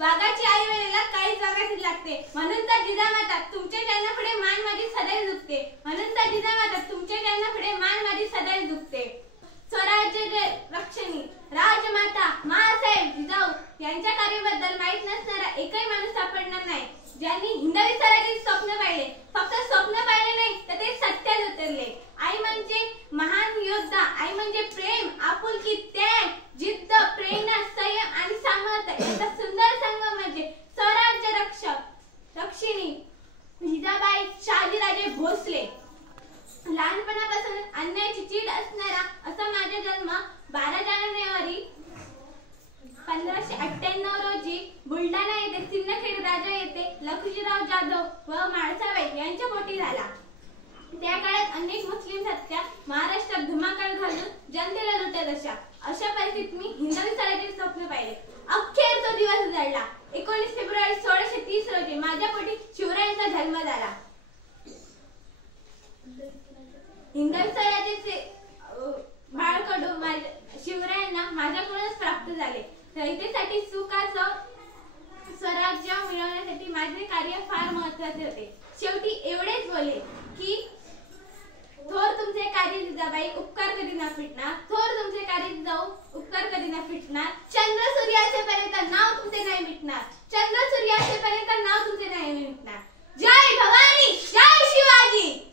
वाघाची आई वेळेला काही जगातील लागते, म्हणून तर जिजामाता तुमच्या चरणापुढे मान माझी सदैव झुकते, म्हणून तर जिजामाता तुमच्या चरणापुढे मान माझी सदैव झुकते. स्वराज्य रक्षणी राजमाता मासाहेब जिजाऊ यांच्या कार्याबद्दल माहित नसणारा एकही माणूस सापडणार नाही, ज्यांनी हिंदवी स्वराज्याचे स्वप्न पाहिले. फक्त स्वप्न पाहिले नाही तर ते सत्यात उतरले. आई म्हणजे महान योद्धा, आई म्हणजे प्रेम, आपुलकी, त्याग, जिद्द, प्रेरणा, संयम आणि सामर्थ्य याचा सुंदर संगम म्हणजे स्वराज्य रक्षिणी जिजाबाई शहाजीराजे भोसले. लहानपणापासून अन्यायाची चीड असणारा असा माझा जन्म 12 जानेवारी 1598 रोजी बुलढाणा येथे सिन्नखेड राजा येथे लखुजीराव जाधव व माळसाबाई यांच्या पोटी झाला. त्या काळात अनेक मुस्लिम सत्या महाराष्ट्रात धुमाकूळ घालून जनतेला लुटत अशा परिस्थितीत मी हिंदवी स्वराज्याचे स्वप्न पाहिले. अखेर तो दिवस उजाडला. 19 फेब्रुवारी 1630 रोजी माझ्या पोटी शिवरायांचा जन्म झाला. हिंदवी स्वराज्याचे बाळकडू शिवरायांना माझ्याकडूनच प्राप्त झाले. रयतेसाठी सुखाचं स्वराज्य मिळवण्यासाठी माझे कार्य फार महत्त्वाचे होते. शेवटी एवढेच बोले की थोर तुमचे कार्य जिजाबाई, उपकार कधी ना फिटणार. थोर तुमचे कार्य जिजाऊ, उपकार कधी ना फिटणार. चंद्र सूर्य असेपर्यंत नाव तुमचे नाही मिटणार. चंद्र सूर्य असेपर्यंत नाव तुमचे नाही मिटणार. जय भवानी, जय शिवाजी.